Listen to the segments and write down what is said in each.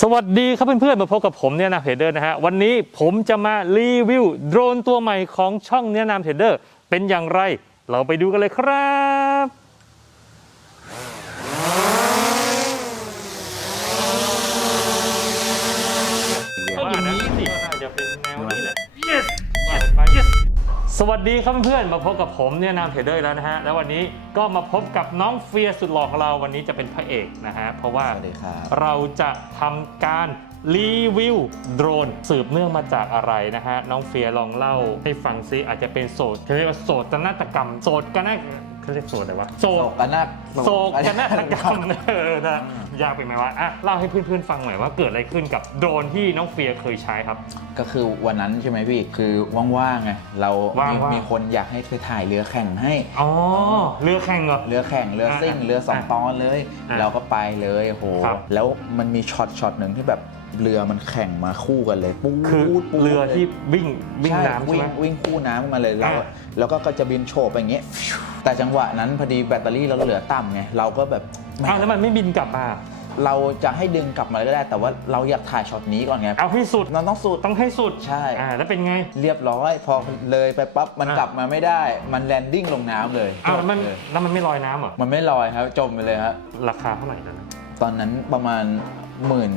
สวัสดีครับเพื่อนๆมาพบกับผมเนี่ยนามเทรดเดอร์นะฮะวันนี้ผมจะมารีวิวโดรนตัวใหม่ของช่องเนี่ยนามเทรดเดอร์เป็นอย่างไร เราไปดูกันเลยครับ สวัสดีครับเพื่อนๆมาพบกับผมเนี่ยนามเทรดเดอร์แล้วนะฮะแล้ววันนี้ก็มาพบกับน้องเฟียร์สุดหล่อของเราวันนี้จะเป็นพระเอกนะฮะเพราะว่าสวัสดีครับเราจะทำการรีวิวโดรนสืบเนื่องมาจากอะไรนะฮะน้องเฟียร์ลองเล่าให้ฟังซิอาจจะเป็นโสดเขาเรียกว่าโสดนาฏกรรมโสดกันนะเขาเรียกโสดอะไรวะโสโศดกกันนัก โสดกันนาฏกรรมเออนะยากไปไหมวะอะเล่าให้เพื่อนๆฟังหน่อยว่าเกิดอะไรขึ้นกับโดรนที่น้องเฟียร์เคยใช้ครับ ก็คือวันนั้นใช่ไหมพี่คือว่างๆไงเราว่างมีๆมีคนอยากให้ไปถ่ายเรือแข่งให้ อ๋อเรือแข่งเหรอ เรือแข่งเรือซิ่งอะเรือสองอะตอนเลย อะเราก็ไปเลยโหครับ แล้วมันมีช็อตช็อตหนึ่งที่แบบเรือมันแข่งมาคู่กันเลยปู๊ดคือปู๊ดเรือที่วิ่งวิ่งใช่น้ำใช่วิ่ไหงมวิ่งคู่น้ำมาเลยเราอะ แล้วก็ก็จะบินโฉบไปอย่างเงี้ยแต่จังหวะนั้นพอดีแบตเตอรี่เราเหลือต่ำไงเราก็แบบแหม่อ้าวแล้วมันไม่บินกลับมา เราจะให้ดึงกลับมาก็ได้ แต่ว่าเราอยากถ่ายช็อตนี้ก่อนไงเอาให้สุด เราต้องสุด ต้องให้สุดใช่ อ่าแล้วเป็นไง เรียบร้อย พอเลยไปปั๊บมันอะกลับมาไม่ได้ มันแลนดิ้งลงน้ำเลยอ้าวแล้วมันจบเลยแล้วมันไม่ลอยน้ำเหรอ มันไม่ลอยครับ จมไปเลยครับ ราคาเท่าไหร่ตอนนั้นตอนนั้นประมาณหมื่น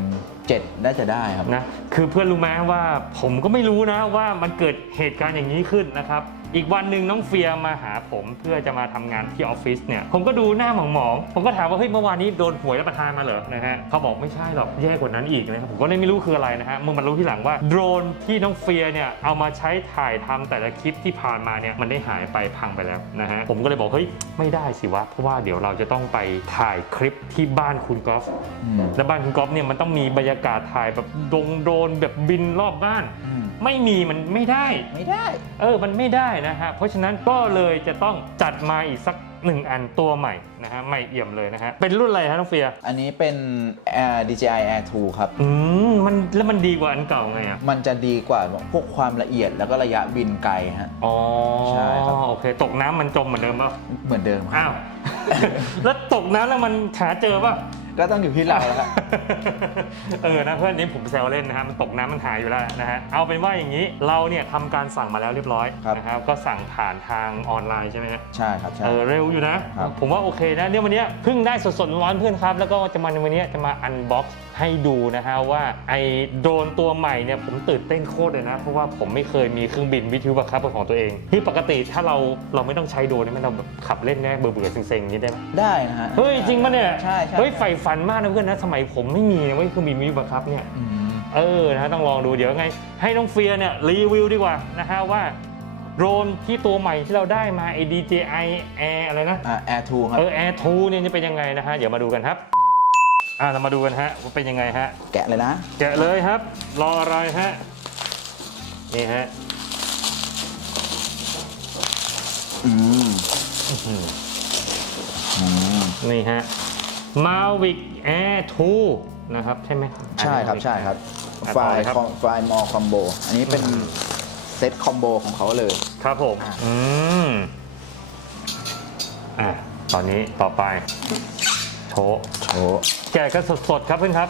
เจ็ดได้จะได้ครับ นะ คือเพื่อนรู้ไหมว่าผมก็ไม่รู้นะว่ามันเกิดเหตุการณ์อย่างนี้ขึ้นนะครับ อีกวันหนึ่งน้องเฟียมาหาผมเพื่อจะมาทำงานที่ออฟฟิศเนี่ยผมก็ดูหน้าหมองๆผมก็ถามว่าเฮ้ยเมื่อวานนี้โดนหวยรับประทานมาเหรอนะฮะเขาบอกไม่ใช่หรอกแย่กว่านั้นอีกนะครับผมก็เลยไม่รู้คืออะไรนะฮะมึงมารู้ที่หลังว่าโดรนที่น้องเฟียเนี่ยเอามาใช้ถ่ายทำแต่ละคลิปที่ผ่านมาเนี่ยมันได้หายไปพังไปแล้วนะฮะผมก็เลยบอกเฮ้ยไม่ได้สิวะเพราะว่าเดี๋ยวเราจะต้องไปถ่ายคลิปที่บ้านคุณกอล์ฟ อืม แล้วบ้านคุณก๊อฟเนี่ยมันต้องมีบรรยากาศถ่ายแบบดงโดรนแบบบินรอบบ้าน อืม ไม่มีมันไม่ได้ ไม่ได้ เออ มันไม่ได้นะฮะ เพราะฉะนั้นก็เลยจะต้องจัดมาอีกสักหนึ่งอันตัวใหม่นะฮะ ใหม่เอี่ยมเลยนะฮะ เป็นรุ่นอะไรฮะน้องเฟีย อันนี้เป็น Air DJI Air 2 ครับ อืม มันแล้วมันดีกว่าอันเก่าไงอะ มันจะดีกว่าพวกความละเอียดแล้วก็ระยะบินไกลฮะ อ๋อ ใช่ครับ โอเค ตกน้ำมันจมเหมือนเดิมป่ะ เหมือนเดิมคอ้ารับ ว แล้วตกน้ำแล้วมันหาเจอป่ะ ก็ต้องอยู่ที่เราแล้วครับ เออนะเพื่อนนี้ผมแซวเล่นนะฮะมันตกน้ำมันหายอยู่แล้วนะฮะเอาเป็นว่าอย่างนี้เราเนี่ยทำการสั่งมาแล้วเรียบร้อยครับ นะครับก็สั่งผ่านทางออนไลน์ใช่ไหมฮะใช่ครับใช่ เออเร็วอยู่นะ ครับ ผมว่าโอเคนะเนี่ยวันเนี้ยเพิ่งได้สดๆร้อนๆเพื่อนครับ แล้วก็จะมาในวันเนี้ยจะมาอันบ็อกซ์ให้ดูนะฮะว่าไอ้โดรนตัวใหม่เนี่ยผมตื่นเต้นโคตรเลยนะ เพราะว่าผมไม่เคยมีเครื่องบินวิทยุบังคับเป็นของตัวเองคือปกติถ้าเราเราไม่ต้องใช้โดรนเนี่ยเราแบบขับเล่นแน่เบื่อๆเซ็งๆอย่างนี้ได้ไหมได้นะฮะเฮ้ยจริงปะเนี่ยใช่ใช่เฮ้ยใฝ่ฝันมากนะเพื่อนนะสมัยผมไม่มีนะเว้ยเครื่องบินวิทยุบังคับเนี่ยอืมเออนะฮะต้องลองดูเดี๋ยวไง ให้น้องเฟียร์เนี่ยรีวิวดีกว่านะฮะว่าโดรนที่ตัวใหม่ที่เราได้มาไอ้ DJI Air อะไรนะอ่า Air 2ครับเออ Air 2เนี่ยจะเป็นยังไงนะฮะเดี๋ยวมาดูกันครับอ่าเรามาดูกันฮะว่าเป็นยังไงฮะ แกะเลยนะ แกะเลยครับ รออะไรฮะนี่ฮะอืมอืมนี่ฮะ Mavic Air 2 นะครับ ใช่ไหมใช่ครับใช่ครับอะไฟต่อเลล์ยครับคอมไฟล์มอคอมโบอันนี้เป็นอืมเซตคอมโบของเขาเลย ครับผมอะอืมอะตอนนี้ต่อไป โชว์โชว์แกะกันสดๆ ครับเพื่อนครับ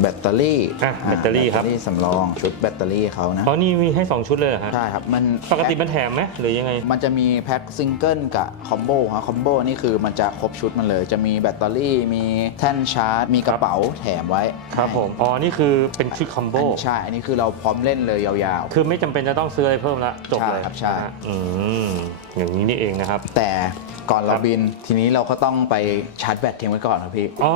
แบตเตอรี่อะแบตเตอรี่ครับ แบตเตอรี่สำรองชุดแบตเตอรี่เขานะ อ๋อนี่มีให้ 2 ชุดเลยเหรอฮะใช่ครับ มันปกติมันแถมไหมหรือยังไง มันจะมีแพ็คซิงเกิลกับคอมโบครับคอมโบนี่คือมันจะครบชุดมันเลย จะมีแบตเตอรี่มีแท่นชาร์จ มีกระเป๋าแถมไว้ครับผม อ๋อ นี่คือเป็นชุดคอมโบอันใช่ อันนี้คือเราพร้อมเล่นเลยยาวคือไม่จำเป็นจะต้องซื้ออะไรเพิ่มละจบเลยใช่ครับใช่นะฮะอืมอย่างนี้นี่เองนะครับๆแต่ก่อนเราครับบิน ทีนี้เราก็ต้องไปชาร์จแบตทิ้งไว้ก่อนครับพี่ อ๋อ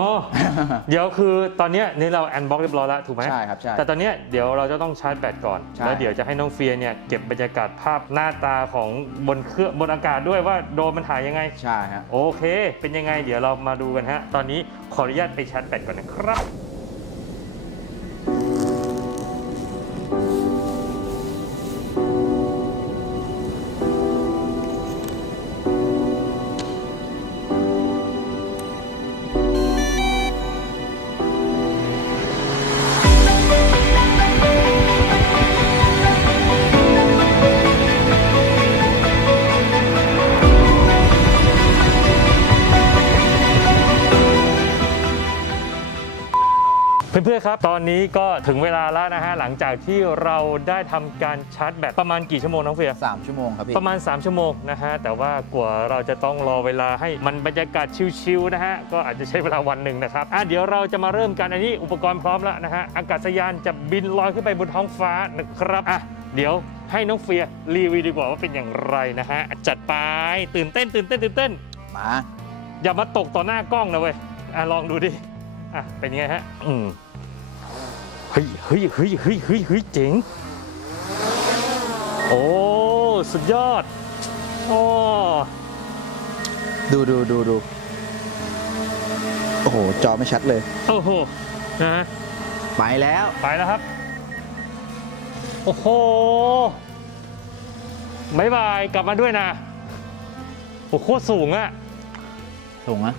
เดี๋ยวคือตอนเนี้ยนี่เราแอนบ็อกเรียบร้อยแล้วถูกไหมใช่ครับใช่แต่ตอนเนี้ยเดี๋ยวเราจะต้องชาร์จแบตก่อน ใช่ แล้วเดี๋ยวจะให้น้องเฟียร์เนี่ยเก็บบรรยากาศภาพหน้าตาของบนเครื่องบนอากาศด้วยว่าโดรนมันถ่ายยังไง ใช่ฮะ โอเค เป็นยังไง เดี๋ยวเรามาดูกันฮะ ตอนนี้ขออนุญาตไปชาร์จแบตก่อนนะครับ เพื่อนๆครับ ตอนนี้ก็ถึงเวลาแล้วนะฮะ หลังจากที่เราได้ทำการชาร์จแบตประมาณกี่ชั่วโมงน้องเฟีย3ชั่วโมงครับพี่ ประมาณ 3 ชั่วโมงนะฮะ แต่ว่ากว่าเราจะต้องรอเวลาให้มันบรรยากาศชิลๆนะฮะ ก็อาจจะใช้เวลาวันหนึ่งนะครับอะเดี๋ยวเราจะมาเริ่มกันอันนี้อุปกรณ์พร้อมแล้วนะฮะ อากาศยานจะบินลอยขึ้นไปบนท้องฟ้านะครับอะเดี๋ยวให้น้องเฟียรีวิวดีกว่าว่าเป็นอย่างไรนะฮะ จัดไปตื่นเต้นตื่นเต้นตื่นเต้น มา อย่ามาตกต่อหน้ากล้องนะเว้ยอะลองดูดิ อะเป็นยังไงฮะอืมเฮ้ยเฮ้ยเฮ้ยเฮ้ยเฮ้ยเฮ้ยเจ๋งโอ้สุดยอดโอ้ดูดูดูดูโอ้โห จอไม่ชัดเลย โอ้โหนะฮะไปแล้ว ไปแล้วครับ โอ้โหบายบายกลับมาด้วยนะโอ้โหโคตรสูงอะสูงอะ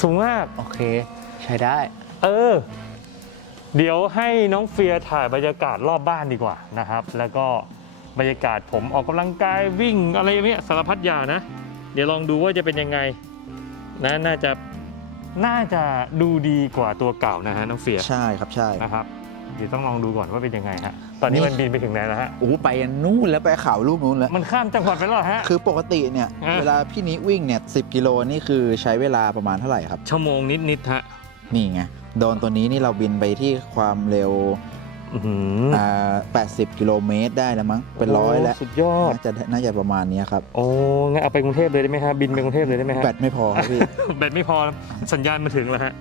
สูงมาก โอเค ใช้ได้ เออ เดี๋ยวให้น้องเฟียถ่ายบรรยากาศรอบบ้านดีกว่านะครับ แล้วก็บรรยากาศผมออกกำลังกายวิ่งอะไรอย่างเงี้ยสารพัดอย่างนะ เดี๋ยวลองดูว่าจะเป็นยังไงนะน่าจะน่าจะดูดีกว่าตัวเก่านะฮะน้องเฟียใช่ครับใช่นะครับ เดี๋ยวต้องลองดูก่อนว่าเป็นยังไงฮะตอนนี้นี่มันบินไปถึงไหนแล้วฮะโอ้โหไปนู่นแล้วไปเขาลูกนู้นแล้ว มันข้ามจังหวัดไปแล้วเหรอฮะ คือปกติเนี่ย อะ เวลาพี่นิวิ่งเนี่ยสิกิโลนี่คือใช้เวลาประมาณเท่าไหร่ครับ ชั่วโมงนิดๆฮะ นี่ไงโดนตัวนี้นี่เราบินไปที่ความเร็วอื้อหืออ่า80 กิโลเมตรได้แล้วมั้ง เป็นร้อยแล้ว โสุดยอด น่าจะน่าจะประมาณเนี้ยครับโอ้งั้นเอาไปกรุงเทพเลยได้ไหมฮะบินไปกรุงเทพเลยได้ไหมฮะแบตไม่พอครับพี่ แบตไม่พอสัญญาณมาถึงแล้วฮะ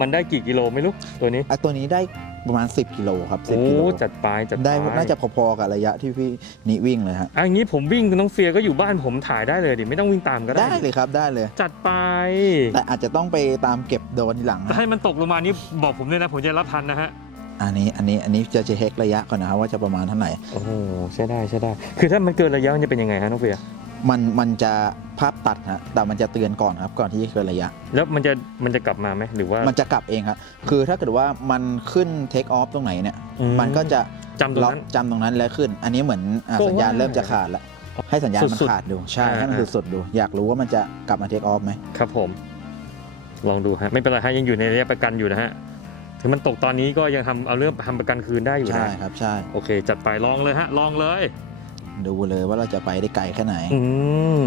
มันได้กี่กิโลไม่รู้ตัวนี้ อะตัวนี้ได้ ประมาณ 10 กิโลครับโอ้10กิโลจัดไปจัดไปได้น่าจะพอๆกับระยะที่พี่นิวิ่งเลยฮะอะอย่างนี้ผมวิ่งน้องเฟียก็อยู่บ้านผมถ่ายได้เลยดิไม่ต้องวิ่งตามก็ได้ได้เลยครับได้เลย จัดไป แต่อาจจะต้องไปตามเก็บโดนทีหลังนะให้มันตกลงมานี่บอกผมเลยนะผมจะรับทันนะฮะอันนี้อันนี้อันนี้จะจะเช็คระยะก่อนนะครับว่าจะประมาณเท่าไหร่โอ้โหใช่ได้ใช่ได้ คือถ้ามันเกินระยะมันจะเป็นยังไงฮะน้องเฟีย มันมันจะภาพตัดฮะแต่มันจะเตือนก่อนครับ ก่อนที่จะเกินระยะ แล้วมันจะมันจะกลับมาไหมหรือว่า มันจะกลับเองครับ คือถ้าเกิดว่ามันขึ้นเทคออฟตรงไหนเนี่ยอืมันก็จะจำตรงล็อกนั้นจำตรงนั้นแล้วขึ้น อันนี้เหมือนอะก็สัญญาณว่าเริ่มจะขาดแล้วให้สัญญาณมันสุดๆขาดดูใช่อ่าให้มันสุดๆดู อยากรู้ว่ามันจะกลับมาเทคออฟไหมครับผม ลองดูฮะไม่เป็นไรฮะยังอยู่ในระยะประกันอยู่นะฮะถึงมันตกตอนนี้ก็ยังทำเอาเรื่องทำประกันคืนได้อยู่ใช่นะครับ ใช่โอเค จัดไปลองเลยฮะลองเลย ดูเลยว่าเราจะไปได้ไกลแค่ไหน อืม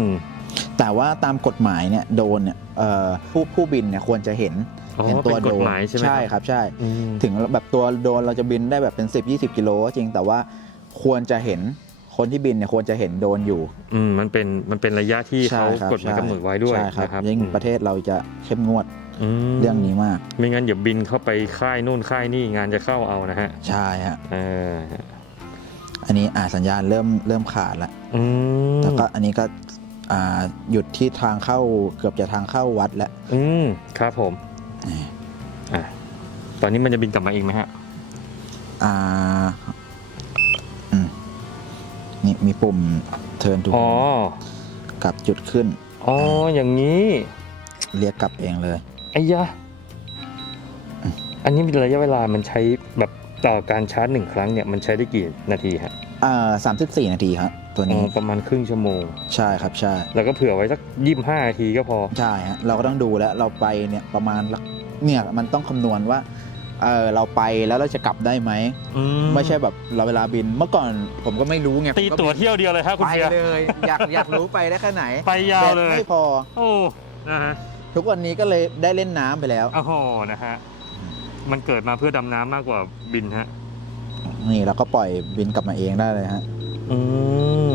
แต่ว่าตามกฎหมายเนี่ยโดนเนี่ยเอ่อผู้ผู้บินเนี่ยควรจะเห็นอ๋อเห็นตัวเป็นโดกฎนหมายใช่ไหมใช่ครับใช่ อืม ถึงแบบตัวโดนเราจะบินได้แบบเป็น 10 20 กิโลก็จริงแต่ว่าควรจะเห็นคนที่บินเนี่ยควรจะเห็นโดนอยู่อืมมันเป็นมันเป็นระยะที่ใช่เขาครับกฎหมายใช่กำหนดไว้ด้วยใช่ครับนะครับยิ่งอืมประเทศเราจะเข้มงวดมเรื่องนี้มาก ไม่งั้นเดี๋ยวบินเข้าไปค่ายนู่นค่ายนี่งานจะเข้าเอานะฮะใช่ฮะ เออ อันนี้อ่าสัญญาณเริ่มเริ่มขาดแล้วอืมแล้วก็อันนี้ก็อ่าหยุดที่ทางเข้าเกือบจะทางเข้าวัดแล้วอืมครับผมอะตอนนี้มันจะบินกลับมาอีกไหมฮะ อ่าอืมนี่มีปุ่มเทิร์นทูอ๋อ กลับจุดขึ้น อ๋อ อย่างนี้เรียกกลับเองเลย ไอ้ยะ อันนี้มีระยะเวลามันใช้แบบ ต่อการชาร์จหนึ่งครั้งเนี่ยมันใช้ได้กี่นาทีฮะอ่าสามสิบสี่นาทีครับตัวอ๋นี้อประมาณครึ่งชั่วโมง ใช่ครับใช่ แล้วก็เผื่อไว้สักยี่สิบห้านาทีก็พอ ใช่ฮะเราก็ต้องดูแล้วเราไปเนี่ยประมาณละเนี่ยมันต้องคำนวณว่าเออเราไปแล้วเราจะกลับได้ไหมอืไม่ใช่แบบเราเวลาบินเมื่อก่อนผมก็ไม่รู้ไงตีผมก็ตั๋วเที่ยวเดียวเลยครับคุณไปเฟียเลยอยากอยากรู้ไปได้แค่ไหน ไปยาวเลแบตยไม่พอโอ้นะฮะทุกวันนี้ก็เลยได้เล่นน้ำไปแล้วโอ้โหนะฮะ มันเกิดมาเพื่อดำน้ำมากกว่าบินฮะ นี่เราก็ปล่อยบินกลับมาเองได้เลยฮะ อืม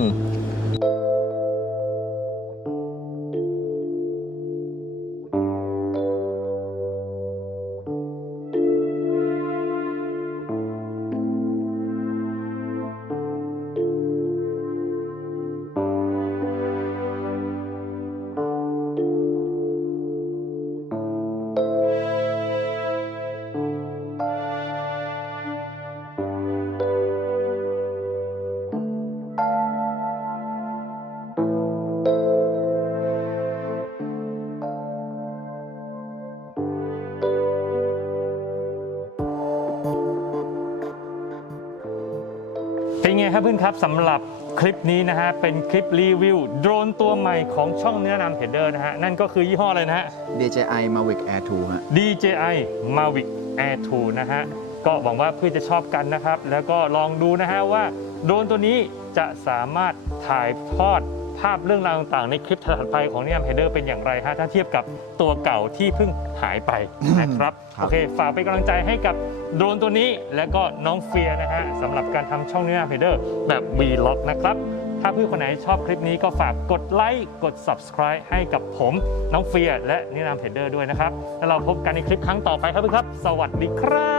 ไงครับเพื่อนครับสำหรับคลิปนี้นะฮะเป็นคลิปรีวิวโดรนตัวใหม่ของช่องเนื้อนำเฮดเดอร์นะฮะนั่นก็คือยี่ห้ออะไรนะฮะ DJI Mavic Air 2ฮะ DJI Mavic Air 2 นะฮะ ก็หวังว่าเพื่อนจะชอบกันนะครับ แล้วก็ลองดูนะฮะว่าโดรนตัวนี้จะสามารถถ่ายทอด ภาพเรื่องราวต่างๆ ในคลิปถัดไปของนิยามเฮเดอร์เป็นอย่างไรฮะถ้าเทียบกับตัวเก่าที่เพิ่งหายไปนะครับครับ โอเค ฝากเป็นกำลังใจให้กับโดรนตัวนี้ และก็น้องเฟียร์นะฮะสำหรับการทำช่องนิยามเฮเดอร์แบบ Vlog นะครับ ถ้าเพื่อนคนไหนชอบคลิปนี้ก็ฝากกดไลค์กด subscribe ให้กับผมน้องเฟียร์และนิรามเพเดอร์ด้วยนะครับ แล้วเราพบกันในคลิปครั้งต่อไปครับเพื่อนครับ สวัสดีครั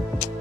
บ